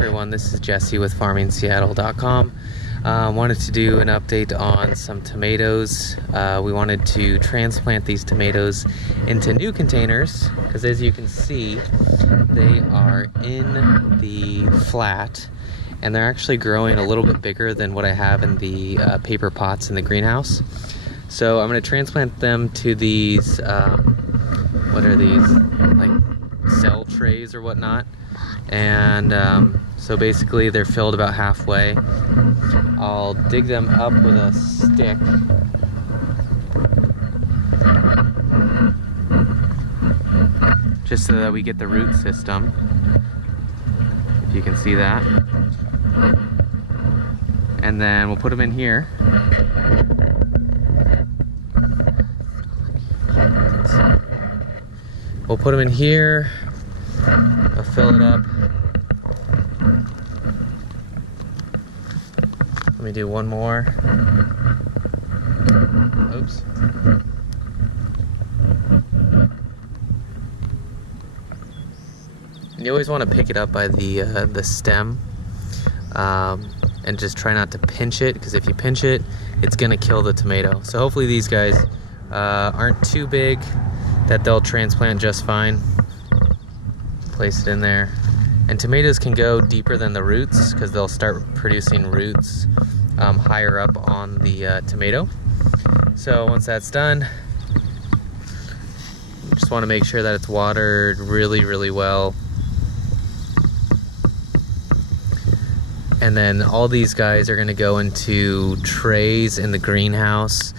everyone, this is Jesse with farmingseattle.com. Wanted to do an update on some tomatoes. We wanted to transplant these tomatoes into new containers because, as you can see, they are in the flat and they're actually growing a little bit bigger than what I have in the paper pots in the greenhouse. So I'm going to transplant them to these, what are these, like cell trays or whatnot. And so basically they're filled about halfway. I'll dig them up with a stick. Just so that we get the root system, if you can see that. And then we'll put them in here. We'll put them in here. I'll fill it up. Let me do one more. Oops. And you always want to pick it up by the stem, and just try not to pinch it, because if you pinch it, it's gonna kill the tomato. So hopefully these guys aren't too big, that they'll transplant just fine. Place it in there. And tomatoes can go deeper than the roots because they'll start producing roots higher up on the tomato. So once that's done, just want to make sure that it's watered really well. And then all these guys are going to go into trays in the greenhouse,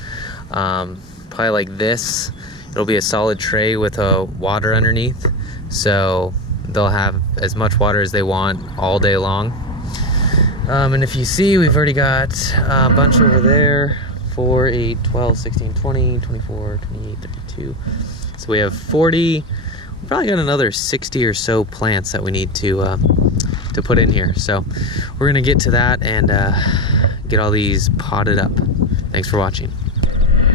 probably like this. It'll be a solid tray with a water underneath, so they'll have as much water as they want all day long. And if you see, we've already got a bunch over there: 4, 8, 12, 16, 20, 24, 28, 32. So we have 40. We probably got another 60 or so plants that we need to put in here. So we're gonna get to that and get all these potted up. Thanks for watching.